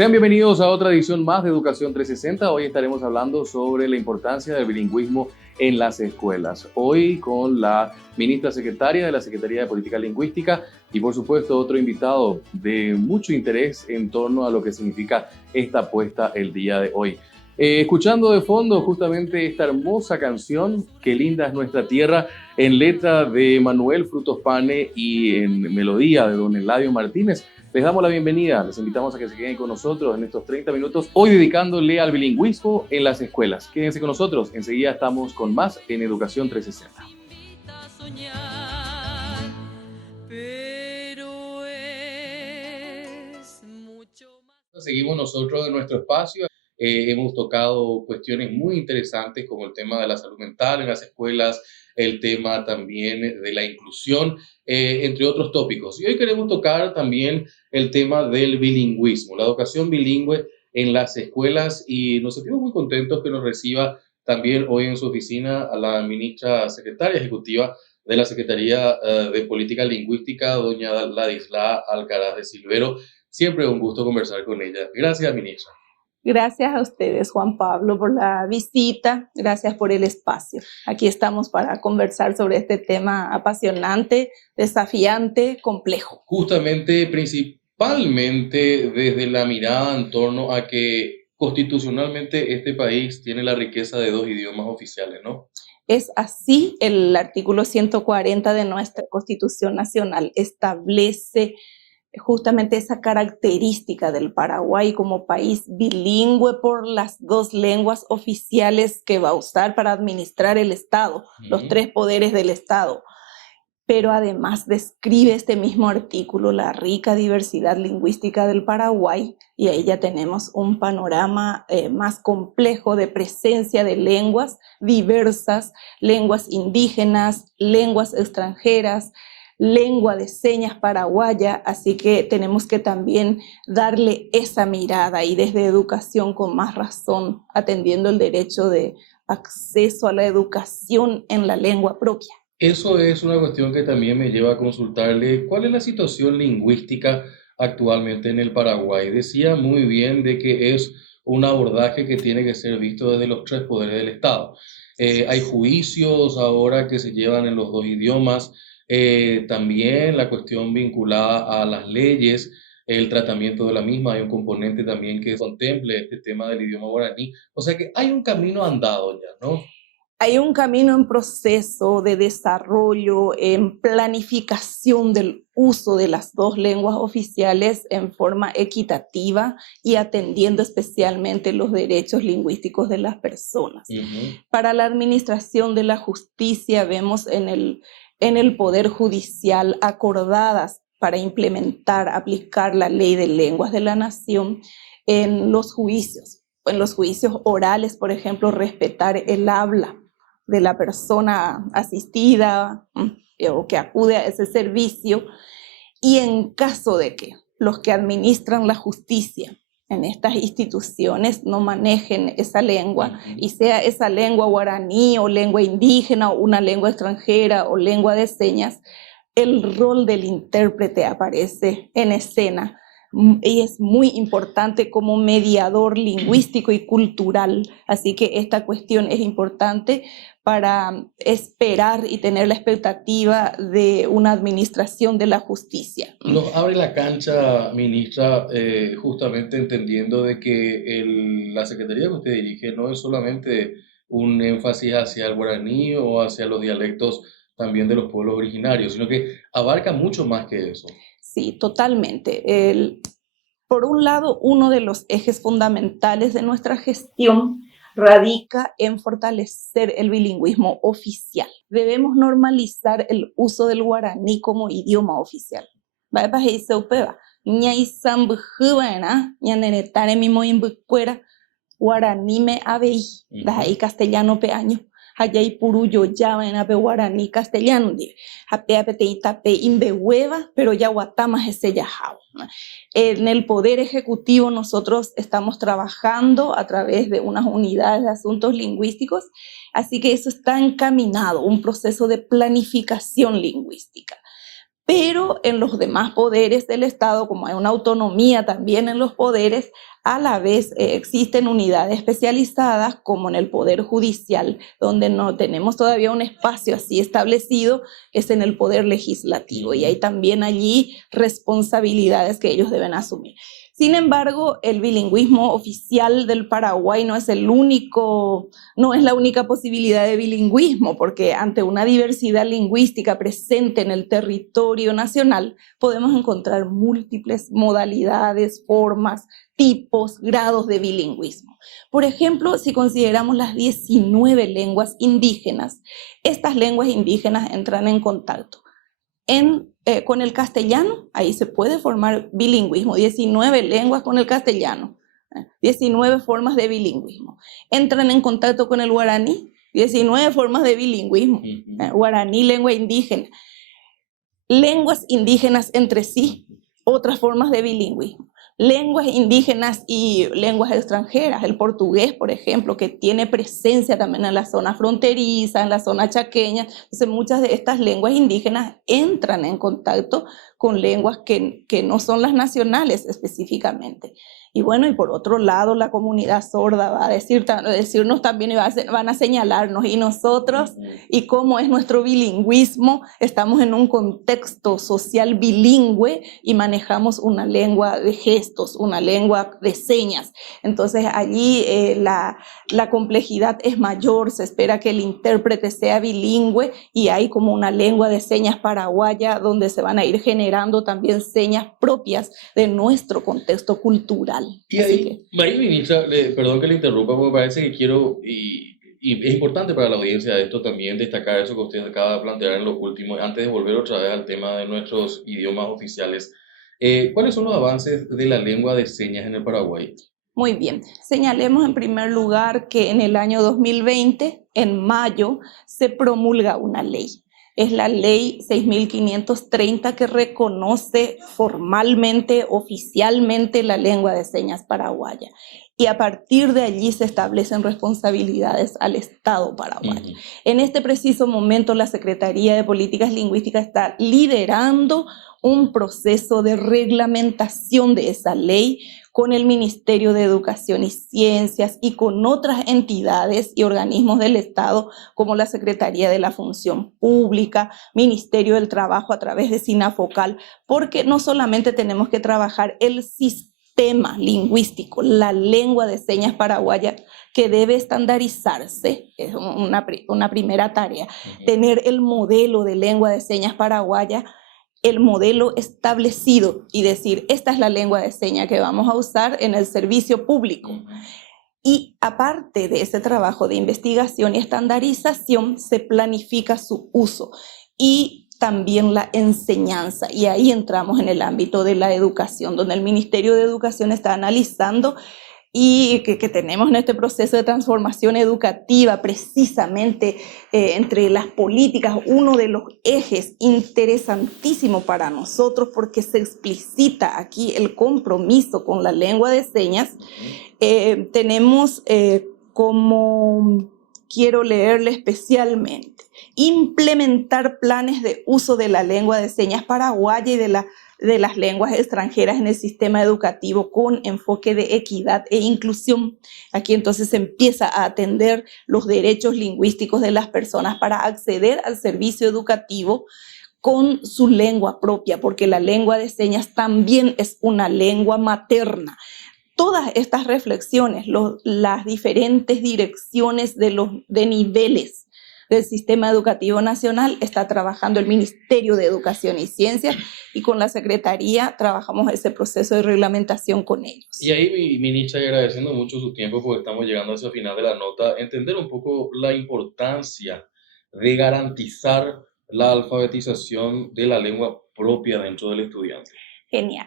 Sean bienvenidos a otra edición más de Educación 360. Hoy estaremos hablando sobre la importancia del bilingüismo en las escuelas. Hoy con la ministra secretaria de la Secretaría de Política Lingüística y por supuesto otro invitado de mucho interés en torno a lo que significa esta apuesta el día de hoy. Escuchando de fondo justamente esta hermosa canción, Qué linda es nuestra tierra, en letra de Manuel Frutos Pane y en melodía de don Eladio Martínez. Les damos la bienvenida, les invitamos a que se queden con nosotros en estos 30 minutos, hoy dedicándole al bilingüismo en las escuelas. Quédense con nosotros, enseguida estamos con más en Educación 360. Seguimos nosotros en nuestro espacio. Hemos tocado cuestiones muy interesantes como el tema de la salud mental en las escuelas, el tema también de la inclusión, entre otros tópicos. Y hoy queremos tocar también el tema del bilingüismo, la educación bilingüe en las escuelas, y nos sentimos muy contentos que nos reciba también hoy en su oficina a la ministra secretaria ejecutiva de la Secretaría de Política Lingüística, doña Ladislao Alcaraz de Silvero. Siempre un gusto conversar con ella. Gracias, ministra. Gracias a ustedes, Juan Pablo, por la visita. Gracias por el espacio. Aquí estamos para conversar sobre este tema apasionante, desafiante, complejo. Justamente, principalmente desde la mirada en torno a que constitucionalmente este país tiene la riqueza de 2 idiomas oficiales, ¿no? Es así, el artículo 140 de nuestra Constitución Nacional establece justamente esa característica del Paraguay como país bilingüe por las 2 lenguas oficiales que va a usar para administrar el Estado, los 3 poderes del Estado. Pero además describe este mismo artículo la rica diversidad lingüística del Paraguay, y ahí ya tenemos un panorama más complejo de presencia de lenguas diversas, lenguas indígenas, lenguas extranjeras, lengua de señas paraguaya, así que tenemos que también darle esa mirada y desde educación con más razón, atendiendo el derecho de acceso a la educación en la lengua propia. Eso es una cuestión que también me lleva a consultarle cuál es la situación lingüística actualmente en el Paraguay. Decía muy bien de que es un abordaje que tiene que ser visto desde los 3 poderes del Estado. Hay juicios ahora que se llevan en los 2 idiomas. También la cuestión vinculada a las leyes, el tratamiento de la misma, hay un componente también que contemple este tema del idioma guaraní. O sea que hay un camino andado ya, ¿no? Hay un camino en proceso de desarrollo, en planificación del uso de las 2 lenguas oficiales en forma equitativa y atendiendo especialmente los derechos lingüísticos de las personas. Para la administración de la justicia vemos en el Poder Judicial acordadas para implementar, aplicar la Ley de Lenguas de la Nación en los juicios. En los juicios orales, por ejemplo, respetar el habla de la persona asistida o que acude a ese servicio, y en caso de que los que administran la justicia en estas instituciones no manejen esa lengua y sea esa lengua guaraní o lengua indígena o una lengua extranjera o lengua de señas, el rol del intérprete aparece en escena y es muy importante como mediador lingüístico y cultural, así que esta cuestión es importante para esperar y tener la expectativa de una administración de la justicia. Nos abre la cancha, ministra, justamente entendiendo de que la Secretaría que usted dirige no es solamente un énfasis hacia el guaraní o hacia los dialectos también de los pueblos originarios, sino que abarca mucho más que eso. Sí, totalmente. Por un lado, uno de los ejes fundamentales de nuestra gestión radica en fortalecer el bilingüismo oficial. Debemos normalizar el uso del guaraní como idioma oficial. Guaraní me abei, ahí castellano peaño. Hayay puruyo ya en ape guaraní castellano, ape apete itape imbehueva, pero ya guatamas ese yajao. En el Poder Ejecutivo nosotros estamos trabajando a través de unas unidades de asuntos lingüísticos, así que eso está encaminado, un proceso de planificación lingüística. pero en los demás poderes del Estado, como hay una autonomía también en los poderes, a la vez existen unidades especializadas, como en el Poder Judicial, donde no tenemos todavía un espacio así establecido, es en el Poder Legislativo, y hay también allí responsabilidades que ellos deben asumir. Sin embargo, el bilingüismo oficial del Paraguay no es la única posibilidad de bilingüismo, porque ante una diversidad lingüística presente en el territorio nacional, podemos encontrar múltiples modalidades, formas, tipos, grados de bilingüismo. Por ejemplo, si consideramos las 19 lenguas indígenas, estas lenguas indígenas entran en contacto con el castellano. Ahí se puede formar bilingüismo, 19 lenguas con el castellano, 19 formas de bilingüismo. Entran en contacto con el guaraní, 19 formas de bilingüismo, guaraní, lengua indígena. Lenguas indígenas entre sí, otras formas de bilingüismo. Lenguas indígenas y lenguas extranjeras, el portugués, por ejemplo, que tiene presencia también en la zona fronteriza, en la zona chaqueña. Entonces, muchas de estas lenguas indígenas entran en contacto con lenguas que no son las nacionales específicamente. Y bueno, y por otro lado, la comunidad sorda va a decirnos también, y van a señalarnos, y nosotros, y cómo es nuestro bilingüismo, estamos en un contexto social bilingüe y manejamos una lengua de gestos, una lengua de señas. Entonces allí la complejidad es mayor, se espera que el intérprete sea bilingüe, y hay como una lengua de señas paraguaya donde se van a ir generando también señas propias de nuestro contexto cultural. Y ahí, María Ministra, perdón que le interrumpa, porque parece que quiero, y es importante para la audiencia esto también, destacar eso que usted acaba de plantear en lo último, antes de volver otra vez al tema de nuestros idiomas oficiales. ¿Cuáles son los avances de la lengua de señas en el Paraguay? Muy bien, señalemos en primer lugar que en el año 2020, en mayo, se promulga una ley. Es la ley 6530 que reconoce formalmente, oficialmente, la lengua de señas paraguaya. Y a partir de allí se establecen responsabilidades al Estado paraguayo. En este preciso momento, la Secretaría de Políticas Lingüísticas está liderando un proceso de reglamentación de esa ley con el Ministerio de Educación y Ciencias y con otras entidades y organismos del Estado, como la Secretaría de la Función Pública, Ministerio del Trabajo a través de SINAFOCAL, porque no solamente tenemos que trabajar el sistema lingüístico, la lengua de señas paraguaya, que debe estandarizarse, es una primera tarea, tener el modelo de lengua de señas paraguaya, el modelo establecido, y decir, esta es la lengua de señas que vamos a usar en el servicio público. Y aparte de ese trabajo de investigación y estandarización, se planifica su uso y también la enseñanza. Y ahí entramos en el ámbito de la educación, donde el Ministerio de Educación está analizando y que tenemos en este proceso de transformación educativa, precisamente entre las políticas, uno de los ejes interesantísimo para nosotros, porque se explicita aquí el compromiso con la lengua de señas. Tenemos como, quiero leerle especialmente, implementar planes de uso de la lengua de señas paraguaya y de las lenguas extranjeras en el sistema educativo con enfoque de equidad e inclusión. Aquí entonces se empieza a atender los derechos lingüísticos de las personas para acceder al servicio educativo con su lengua propia, porque la lengua de señas también es una lengua materna. Todas estas reflexiones, las diferentes direcciones de niveles del Sistema Educativo Nacional, está trabajando el Ministerio de Educación y Ciencias, y con la Secretaría trabajamos ese proceso de reglamentación con ellos. Y ahí, ministra, y agradeciendo mucho su tiempo, porque estamos llegando hacia el final de la nota, entender un poco la importancia de garantizar la alfabetización de la lengua propia dentro del estudiante. Genial.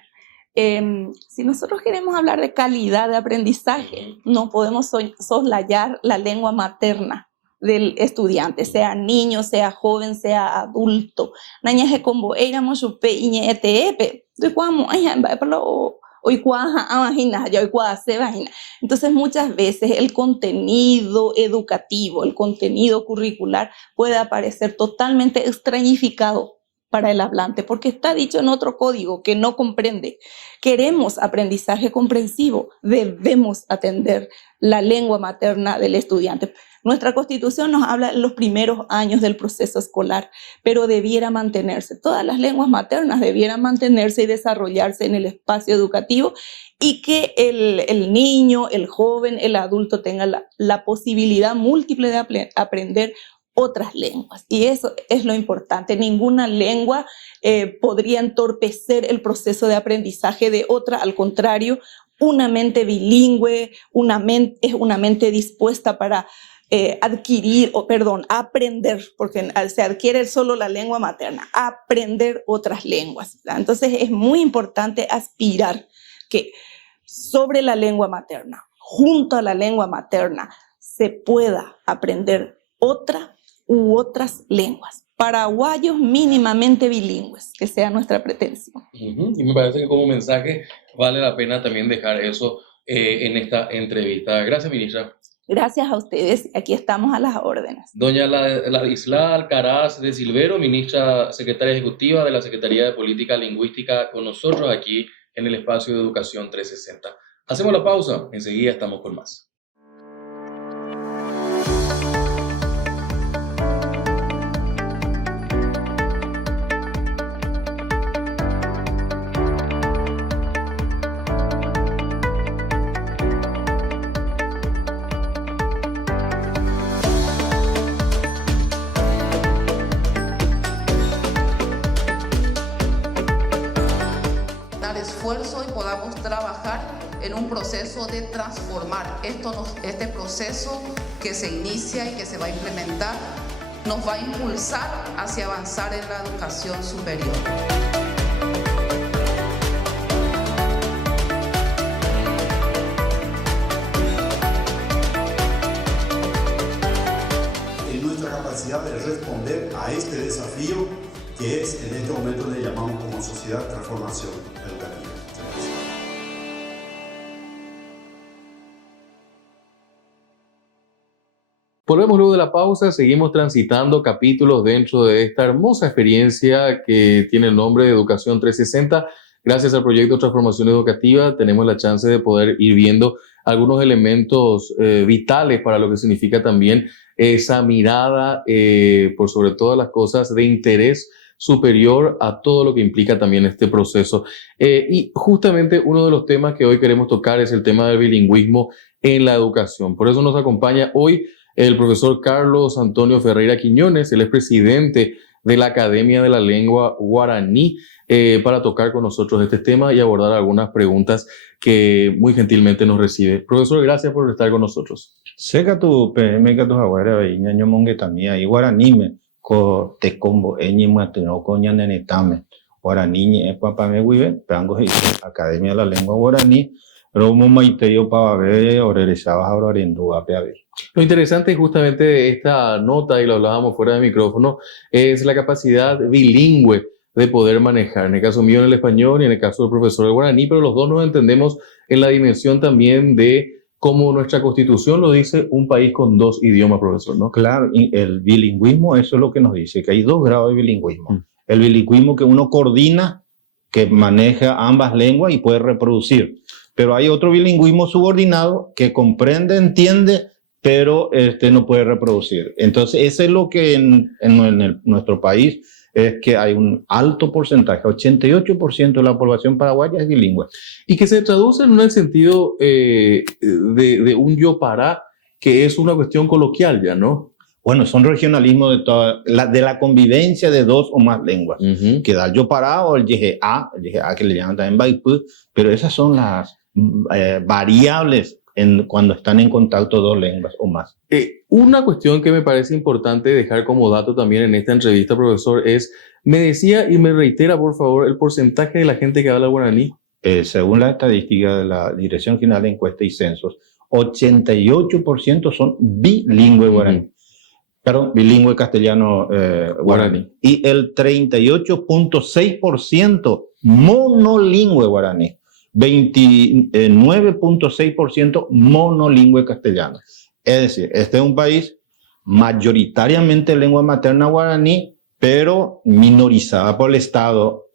Si nosotros queremos hablar de calidad de aprendizaje, no podemos soslayar la lengua materna del estudiante, sea niño, sea joven, sea adulto. Entonces, muchas veces el contenido educativo, el contenido curricular puede aparecer totalmente extrañificado para el hablante, porque está dicho en otro código que no comprende. Queremos aprendizaje comprensivo, debemos atender la lengua materna del estudiante. Nuestra Constitución nos habla en los primeros años del proceso escolar, pero debiera mantenerse. Todas las lenguas maternas debieran mantenerse y desarrollarse en el espacio educativo y que el niño, el joven, el adulto tenga la posibilidad múltiple de aprender otras lenguas. Y eso es lo importante. Ninguna lengua podría entorpecer el proceso de aprendizaje de otra. Al contrario, una mente bilingüe es una mente dispuesta para aprender, porque se adquiere solo la lengua materna, aprender otras lenguas, ¿verdad? Entonces es muy importante aspirar que sobre la lengua materna, junto a la lengua materna, se pueda aprender otra u otras lenguas, paraguayos mínimamente bilingües, que sea nuestra pretensión. Y me parece que como mensaje vale la pena también dejar eso en esta entrevista. Gracias, ministra. Gracias a ustedes, aquí estamos a las órdenes. Doña Ladisla Alcaraz de Silvero, ministra secretaria ejecutiva de la Secretaría de Política Lingüística, con nosotros aquí en el espacio de Educación 360. Hacemos la pausa, enseguida estamos con más. Esfuerzo y podamos trabajar en un proceso de transformar. Este proceso que se inicia y que se va a implementar nos va a impulsar hacia avanzar en la educación superior. En nuestra capacidad de responder a este desafío que es en este momento le llamamos como sociedad transformación educativa. Volvemos luego de la pausa, seguimos transitando capítulos dentro de esta hermosa experiencia que tiene el nombre de Educación 360. Gracias al proyecto Transformación Educativa tenemos la chance de poder ir viendo algunos elementos vitales para lo que significa también esa mirada por sobre todas las cosas de interés superior a todo lo que implica también este proceso. Y justamente uno de los temas que hoy queremos tocar es el tema del bilingüismo en la educación. Por eso nos acompaña hoy el profesor Carlos Antonio Ferreira Quiñones, él es presidente de la Academia de la Lengua Guaraní, para tocar con nosotros este tema y abordar algunas preguntas que muy gentilmente nos recibe. Profesor, gracias por estar con nosotros. Seca tu PM que tu abuela y ñaño mongue también y guaranime co te combo eñi matino co ñanenetame guaraní e papá me vive pango y Academia de la Lengua Guaraní romo maiteo para ver orerezabas ahora oriendo a ver. Lo interesante justamente de esta nota, y lo hablábamos fuera de micrófono, es la capacidad bilingüe de poder manejar. En el caso mío en el español y en el caso del profesor del guaraní, pero los dos nos entendemos en la dimensión también de cómo nuestra Constitución lo dice, un país con dos idiomas, profesor, ¿no? Claro, y el bilingüismo, eso es lo que nos dice, que hay dos grados de bilingüismo. El bilingüismo que uno coordina, que maneja ambas lenguas y puede reproducir. Pero hay otro bilingüismo subordinado que comprende, entiende, pero no puede reproducir. Entonces, eso es lo que en nuestro país es que hay un alto porcentaje, 88% de la población paraguaya es bilingüe. Y que se traduce en el sentido de un yo para, que es una cuestión coloquial ya, ¿no? Bueno, son regionalismos de la convivencia de dos o más lenguas. Que da el yo para o el YGA que le llaman también Baipú, pero esas son las variables cuando están en contacto dos lenguas o más. Una cuestión que me parece importante dejar como dato también en esta entrevista, profesor, es, me decía y me reitera, por favor, el porcentaje de la gente que habla guaraní. Según la estadística de la Dirección General de Encuestas y Censos, 88% son bilingües guaraní. Perdón, bilingüe castellano guaraní. Y el 38.6% monolingüe guaraní. 29.6% monolingüe castellano. Es decir, este es un país mayoritariamente lengua materna guaraní, pero minorizada por el Estado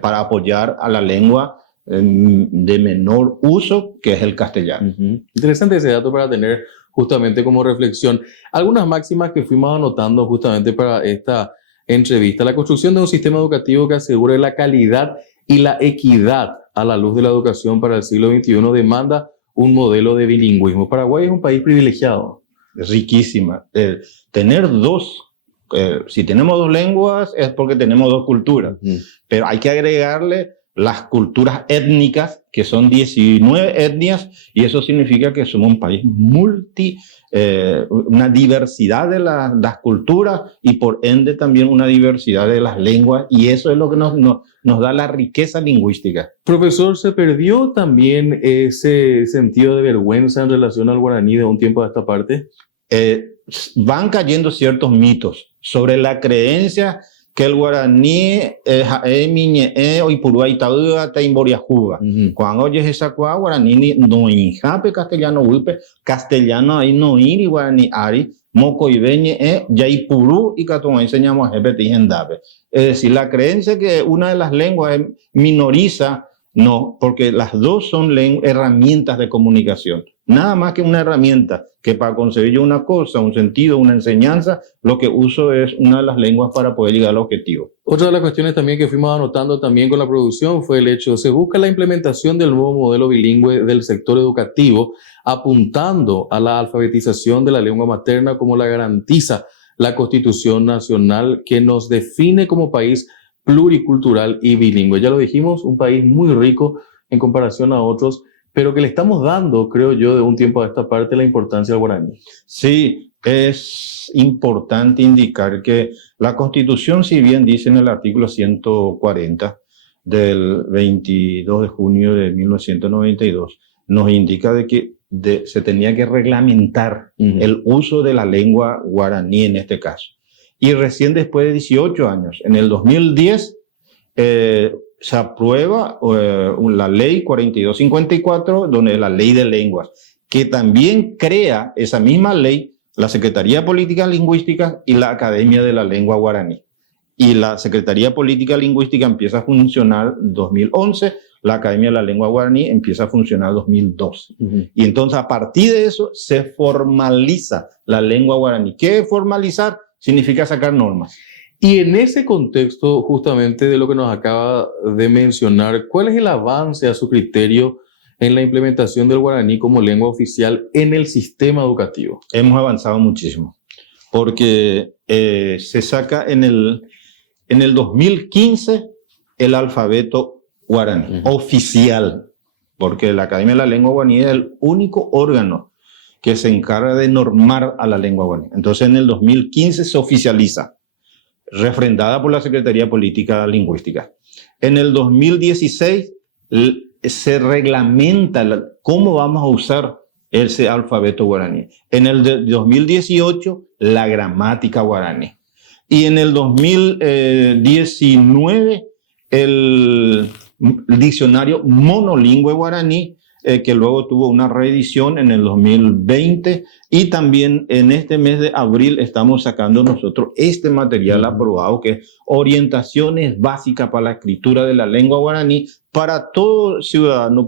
para apoyar a la lengua de menor uso, que es el castellano. Interesante ese dato para tener justamente como reflexión. Algunas máximas que fuimos anotando justamente para esta entrevista. La construcción de un sistema educativo que asegure la calidad y la equidad a la luz de la educación para el siglo XXI demanda un modelo de bilingüismo. Paraguay es un país privilegiado. Riquísima. Tener si tenemos dos lenguas es porque tenemos dos culturas, pero hay que agregarle las culturas étnicas, que son 19 etnias, y eso significa que somos un país una diversidad de las culturas y por ende también una diversidad de las lenguas, y eso es lo que nos da la riqueza lingüística. Profesor, ¿se perdió también ese sentido de vergüenza en relación al guaraní de un tiempo a esta parte? Van cayendo ciertos mitos sobre la creencia que el guaraní es miñe o ipurua itaúa te imboriajuga. Cuando oyes esa cosa, guaraní no injape castellano uipe, castellano ahí no ir y guaraní ari, moco y beñe ya ipurú y catón enseñamos a jefe tijendape. Es decir, la creencia que una de las lenguas minoriza, no, porque las dos son herramientas de comunicación. Nada más que una herramienta que para concebir yo una cosa, un sentido, una enseñanza, lo que uso es una de las lenguas para poder llegar al objetivo. Otra de las cuestiones también que fuimos anotando también con la producción fue el hecho, se busca la implementación del nuevo modelo bilingüe del sector educativo, apuntando a la alfabetización de la lengua materna como la garantiza la Constitución Nacional que nos define como país pluricultural y bilingüe. Ya lo dijimos, un país muy rico en comparación a otros, pero que le estamos dando, creo yo, de un tiempo a esta parte, la importancia al guaraní. Sí, es importante indicar que la Constitución, si bien dice en el artículo 140 del 22 de junio de 1992, nos indica de que se tenía que reglamentar el uso de la lengua guaraní en este caso. Y recién después de 18 años, en el 2010, se aprueba la ley 4254, donde es la ley de lenguas, que también crea esa misma ley la Secretaría de Política Lingüística y la Academia de la Lengua Guaraní. Y la Secretaría de Política Lingüística empieza a funcionar en 2011, la Academia de la Lengua Guaraní empieza a funcionar en 2012. Y entonces a partir de eso se formaliza la lengua guaraní. ¿Qué es formalizar? Significa sacar normas. Y en ese contexto, justamente de lo que nos acaba de mencionar, ¿cuál es el avance a su criterio en la implementación del guaraní como lengua oficial en el sistema educativo? Hemos avanzado muchísimo, porque se saca en el 2015 el alfabeto guaraní oficial, porque la Academia de la Lengua Guaraní es el único órgano que se encarga de normar a la lengua guaraní. Entonces en el 2015 se oficializa, refrendada por la Secretaría de Política Lingüística. En el 2016 se reglamenta cómo vamos a usar ese alfabeto guaraní. En el 2018, la gramática guaraní. Y en el 2019, el diccionario monolingüe guaraní, que luego tuvo una reedición en el 2020, y también en este mes de abril estamos sacando nosotros este material aprobado, que es orientaciones básicas para la escritura de la lengua guaraní para todo ciudadano,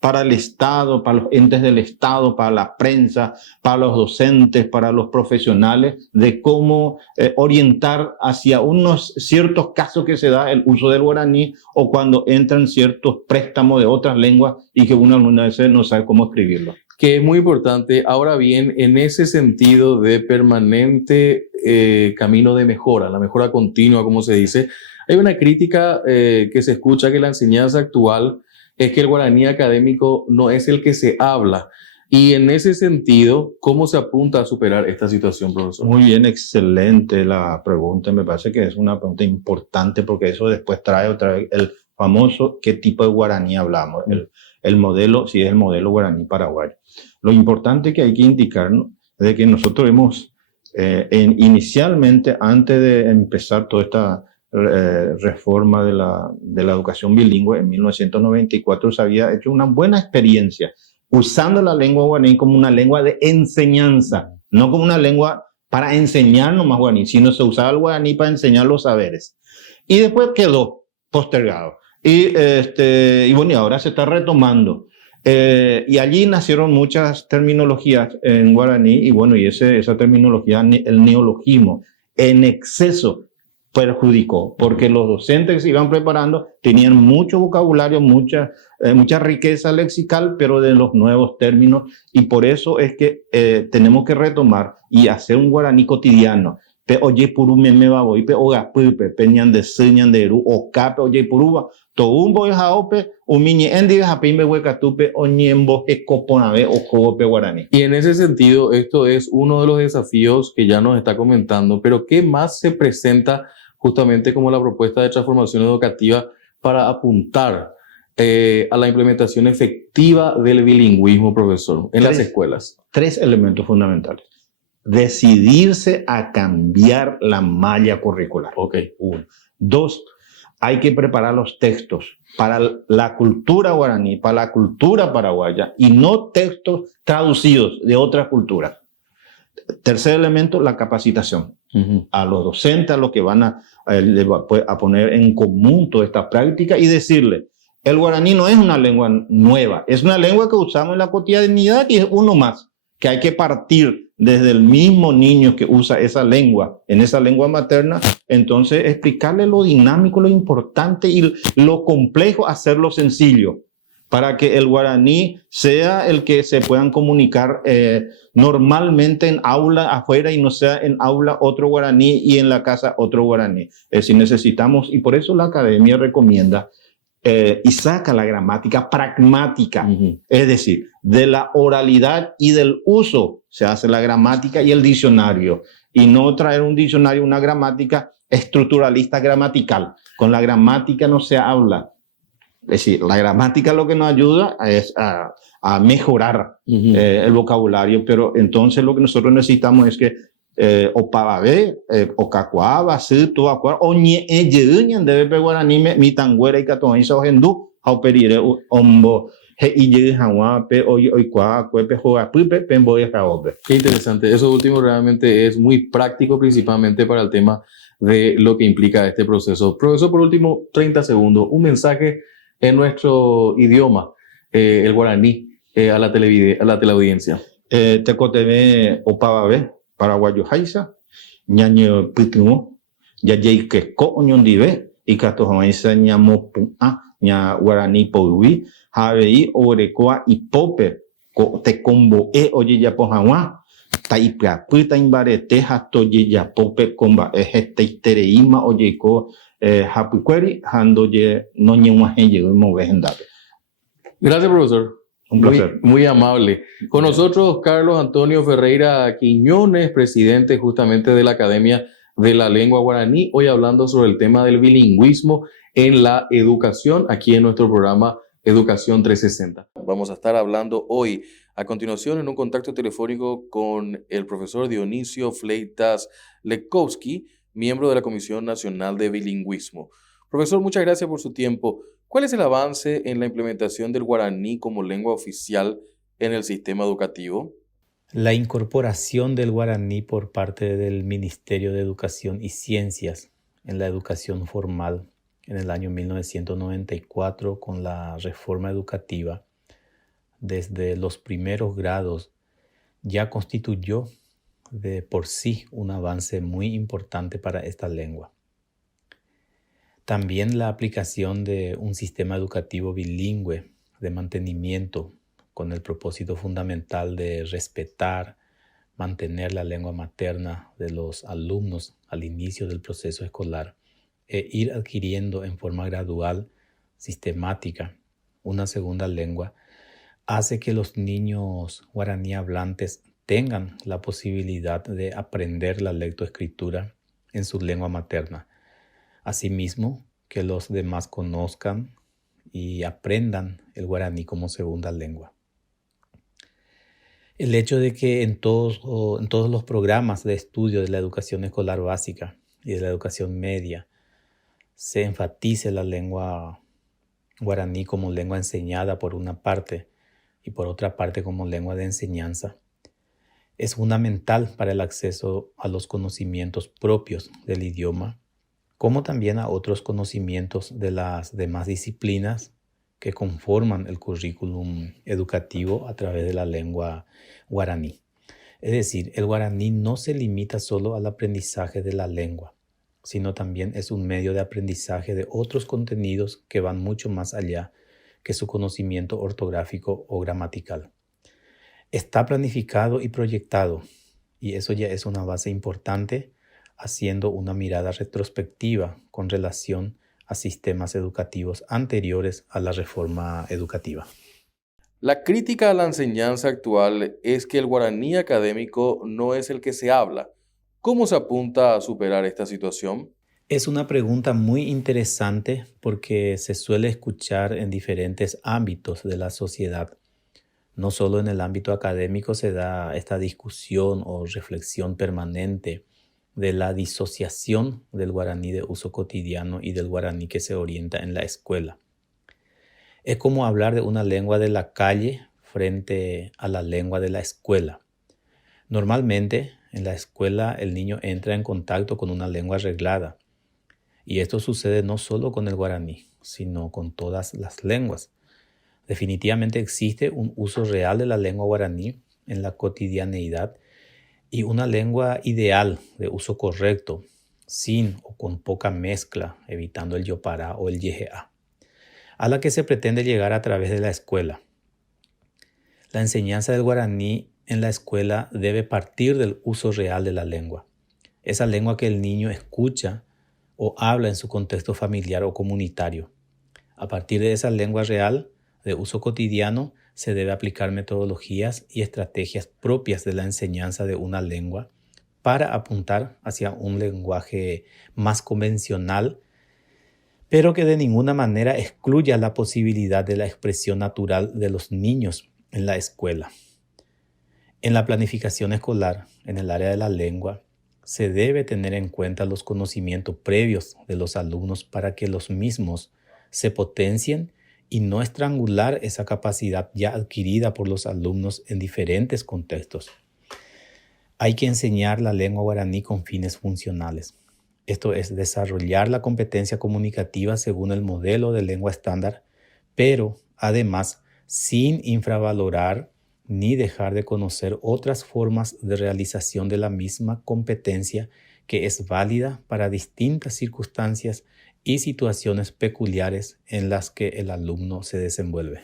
para el Estado, para los entes del Estado, para la prensa, para los docentes, para los profesionales, de cómo orientar hacia unos ciertos casos que se da el uso del guaraní o cuando entran ciertos préstamos de otras lenguas y que uno alguna vez no sabe cómo escribirlo. Que es muy importante. Ahora bien, en ese sentido de permanente camino de mejora, la mejora continua, como se dice, hay una crítica que se escucha que la enseñanza actual es que el guaraní académico no es el que se habla. Y en ese sentido, ¿cómo se apunta a superar esta situación, profesor? Muy bien, excelente la pregunta. Me parece que es una pregunta importante porque eso después trae otra vez el famoso ¿qué tipo de guaraní hablamos? El modelo, si es el modelo guaraní paraguayo. Lo importante que hay que indicar, ¿no?, es de que nosotros hemos, inicialmente, antes de empezar toda esta reforma de la educación bilingüe, en 1994 se había hecho una buena experiencia usando la lengua guaraní como una lengua de enseñanza, no como una lengua para enseñar nomás guaraní, sino se usaba el guaraní para enseñar los saberes. Y después quedó postergado. Y bueno, y ahora se está retomando. Y allí nacieron muchas terminologías en guaraní, y bueno, y esa terminología, el neologismo, en exceso perjudicó, porque los docentes que se iban preparando tenían mucho vocabulario, mucha riqueza lexical, pero de los nuevos términos, y por eso es que tenemos que retomar y hacer un guaraní cotidiano. Pe oye puru me va voy pe oga pupe peñan de señan de ru o cape oye puruba to un boy jaope un miñe endi japime huecatupe oñembo ecoponabe o cope guaraní. Y en ese sentido, esto es uno de los desafíos que ya nos está comentando, pero ¿qué más se presenta justamente como la propuesta de transformación educativa para apuntar a la implementación efectiva del bilingüismo, profesor, en las escuelas? 3 elementos fundamentales. Decidirse a cambiar la malla curricular. Ok. 1. 2, hay que preparar los textos para la cultura guaraní, para la cultura paraguaya, y no textos traducidos de otras culturas. Tercer elemento, la capacitación. A los docentes, a los que van a poner en común toda esta práctica y decirle, el guaraní no es una lengua nueva, es una lengua que usamos en la cotidianidad y es uno más, que hay que partir desde el mismo niño que usa esa lengua, en esa lengua materna, entonces explicarle lo dinámico, lo importante y lo complejo, hacerlo sencillo, para que el guaraní sea el que se puedan comunicar normalmente en aula afuera y no sea en aula otro guaraní y en la casa otro guaraní. Si necesitamos, y por eso la academia recomienda y saca la gramática pragmática, es decir, de la oralidad y del uso se hace la gramática y el diccionario, y no traer un diccionario, una gramática estructuralista gramatical. Con la gramática no se habla. Es decir, la gramática lo que nos ayuda es a mejorar el vocabulario, pero entonces lo que nosotros necesitamos es que o pavabe, o cacuaba, si tu acuar, o ñe ejeñan debe pe guaraní mi tanguera y catón hizo hendú, au perire ombo he y hawape hoy cua cuepe joa pupe pemboy caope. Qué interesante. Eso último realmente es muy práctico, principalmente para el tema de lo que implica este proceso. Profesor, por último, 30 segundos, un mensaje en nuestro idioma, el guaraní, a la teleaudiencia. Te cotebe o pavabe paraguayo jaisa, ñaño pitimo, ya que ko oñondive, y cato jaisa ñamo pua, ña guaraní poui, javei orecoa y pope, te combo oye ya pojawa, taipra puta imbarete hatoye ya pope comba, teitereima oye ko, hapuqueri, handoye no ñemuaje movejendabe. Gracias, profesor. Un placer. Muy amable. Con nosotros, Carlos Antonio Ferreira Quiñones, presidente justamente de la Academia de la Lengua Guaraní, hoy hablando sobre el tema del bilingüismo en la educación, aquí en nuestro programa Educación 360. Vamos a estar hablando hoy, a continuación, en un contacto telefónico con el profesor Dionisio Fleitas Lekowski, miembro de la Comisión Nacional de Bilingüismo. Profesor, muchas gracias por su tiempo. ¿Cuál es el avance en la implementación del guaraní como lengua oficial en el sistema educativo? La incorporación del guaraní por parte del Ministerio de Educación y Ciencias en la educación formal en el año 1994 con la reforma educativa desde los primeros grados ya constituyó de por sí un avance muy importante para esta lengua. También la aplicación de un sistema educativo bilingüe de mantenimiento con el propósito fundamental de respetar, mantener la lengua materna de los alumnos al inicio del proceso escolar e ir adquiriendo en forma gradual, sistemática, una segunda lengua, hace que los niños guaraní hablantes tengan la posibilidad de aprender la lectoescritura en su lengua materna. Asimismo, que los demás conozcan y aprendan el guaraní como segunda lengua. El hecho de que en todos los programas de estudio de la educación escolar básica y de la educación media se enfatice la lengua guaraní como lengua enseñada por una parte y por otra parte como lengua de enseñanza, Es fundamental para el acceso a los conocimientos propios del idioma, como también a otros conocimientos de las demás disciplinas que conforman el currículum educativo a través de la lengua guaraní. Es decir, el guaraní no se limita solo al aprendizaje de la lengua, sino también es un medio de aprendizaje de otros contenidos que van mucho más allá que su conocimiento ortográfico o gramatical. Está planificado y proyectado, y eso ya es una base importante, haciendo una mirada retrospectiva con relación a sistemas educativos anteriores a la reforma educativa. La crítica a la enseñanza actual es que el guaraní académico no es el que se habla. ¿Cómo se apunta a superar esta situación? Es una pregunta muy interesante porque se suele escuchar en diferentes ámbitos de la sociedad. No solo en el ámbito académico se da esta discusión o reflexión permanente de la disociación del guaraní de uso cotidiano y del guaraní que se orienta en la escuela. Es como hablar de una lengua de la calle frente a la lengua de la escuela. Normalmente, en la escuela el niño entra en contacto con una lengua arreglada. Y esto sucede no solo con el guaraní, sino con todas las lenguas. Definitivamente existe un uso real de la lengua guaraní en la cotidianeidad y una lengua ideal de uso correcto, sin o con poca mezcla, evitando el yopará o el yejeá, a la que se pretende llegar a través de la escuela. La enseñanza del guaraní en la escuela debe partir del uso real de la lengua, esa lengua que el niño escucha o habla en su contexto familiar o comunitario. A partir de esa lengua real, de uso cotidiano, se debe aplicar metodologías y estrategias propias de la enseñanza de una lengua para apuntar hacia un lenguaje más convencional, pero que de ninguna manera excluya la posibilidad de la expresión natural de los niños en la escuela. En la planificación escolar, en el área de la lengua, se debe tener en cuenta los conocimientos previos de los alumnos para que los mismos se potencien y no estrangular esa capacidad ya adquirida por los alumnos en diferentes contextos. Hay que enseñar la lengua guaraní con fines funcionales. Esto es desarrollar la competencia comunicativa según el modelo de lengua estándar, pero además sin infravalorar ni dejar de conocer otras formas de realización de la misma competencia que es válida para distintas circunstancias y situaciones peculiares en las que el alumno se desenvuelve.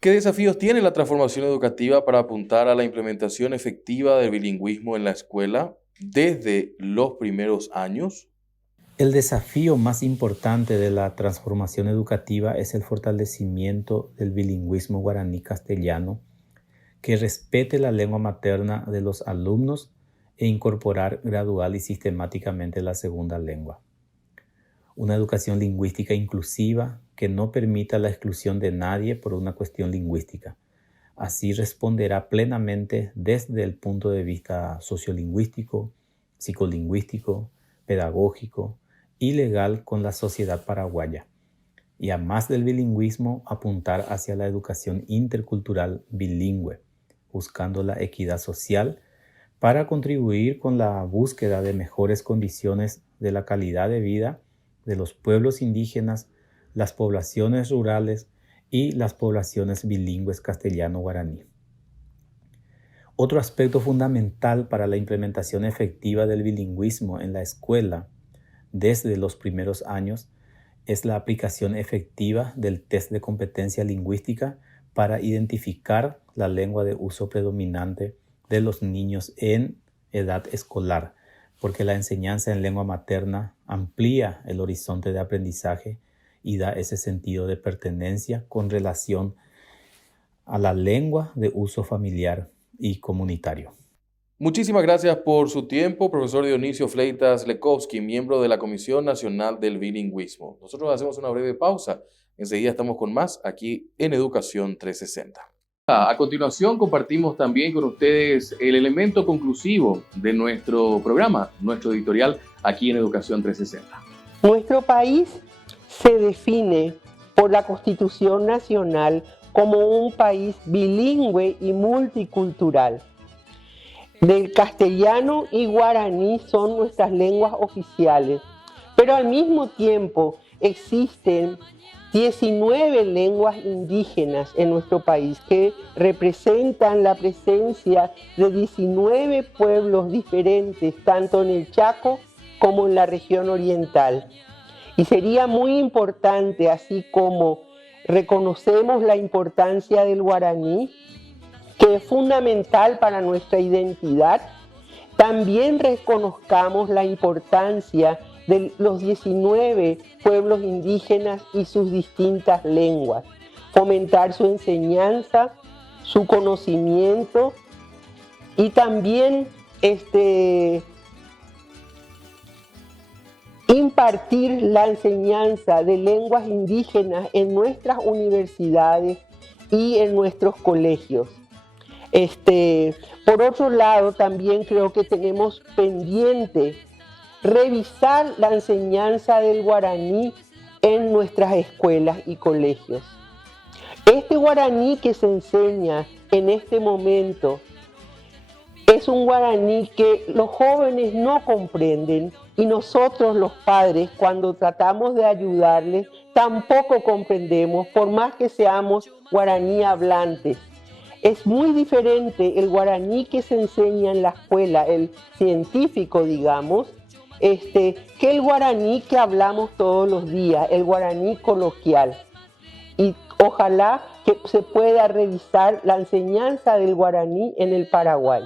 ¿Qué desafíos tiene la transformación educativa para apuntar a la implementación efectiva del bilingüismo en la escuela desde los primeros años? El desafío más importante de la transformación educativa es el fortalecimiento del bilingüismo guaraní-castellano que respete la lengua materna de los alumnos e incorporar gradual y sistemáticamente la segunda lengua. Una educación lingüística inclusiva que no permita la exclusión de nadie por una cuestión lingüística. Así responderá plenamente desde el punto de vista sociolingüístico, psicolingüístico, pedagógico y legal con la sociedad paraguaya. Y a más del bilingüismo, apuntar hacia la educación intercultural bilingüe, buscando la equidad social para contribuir con la búsqueda de mejores condiciones de la calidad de vida de los pueblos indígenas, las poblaciones rurales y las poblaciones bilingües castellano-guaraní. Otro aspecto fundamental para la implementación efectiva del bilingüismo en la escuela desde los primeros años es la aplicación efectiva del test de competencia lingüística para identificar la lengua de uso predominante de los niños en edad escolar, porque la enseñanza en lengua materna amplía el horizonte de aprendizaje y da ese sentido de pertenencia con relación a la lengua de uso familiar y comunitario. Muchísimas gracias por su tiempo, profesor Dionisio Fleitas Lekowski, miembro de la Comisión Nacional del Bilingüismo. Nosotros hacemos una breve pausa. Enseguida estamos con más aquí en Educación 360. A continuación compartimos también con ustedes el elemento conclusivo de nuestro programa, nuestro editorial aquí en Educación 360. Nuestro país se define por la Constitución Nacional como un país bilingüe y multicultural. del castellano y guaraní son nuestras lenguas oficiales, pero al mismo tiempo existen 19 lenguas indígenas en nuestro país que representan la presencia de 19 pueblos diferentes, tanto en el Chaco como en la región oriental. Y sería muy importante, así como reconocemos la importancia del guaraní, que es fundamental para nuestra identidad, también reconozcamos la importancia de los 19 pueblos indígenas y sus distintas lenguas, fomentar su enseñanza, su conocimiento y también impartir la enseñanza de lenguas indígenas en nuestras universidades y en nuestros colegios. Por otro lado, también creo que tenemos pendiente revisar la enseñanza del guaraní en nuestras escuelas y colegios. Este guaraní que se enseña en este momento es un guaraní que los jóvenes no comprenden y nosotros los padres, cuando tratamos de ayudarles, tampoco comprendemos, por más que seamos guaraní hablantes. Es muy diferente el guaraní que se enseña en la escuela, el científico, digamos, que el guaraní que hablamos todos los días, el guaraní coloquial. Y ojalá que se pueda revisar la enseñanza del guaraní en el Paraguay.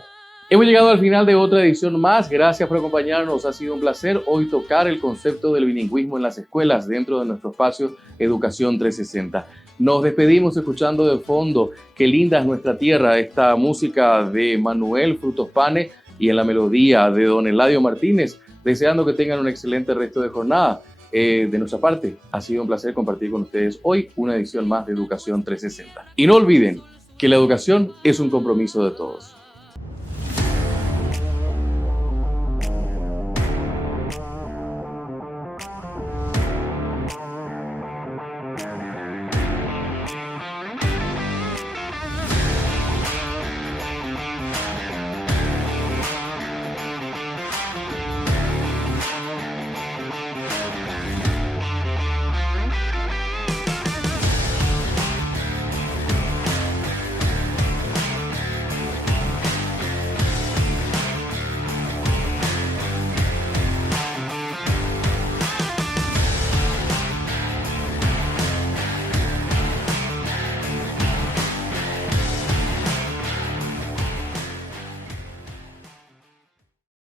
Hemos llegado al final de otra edición más. Gracias por acompañarnos. Ha sido un placer hoy tocar el concepto del bilingüismo en las escuelas dentro de nuestro espacio Educación 360. Nos despedimos escuchando de fondo Qué linda es nuestra tierra, esta música de Manuel Frutos Pane y en la melodía de don Eladio Martínez, deseando que tengan un excelente resto de jornada. De nuestra parte, ha sido un placer compartir con ustedes hoy una edición más de Educación 360. Y no olviden que la educación es un compromiso de todos.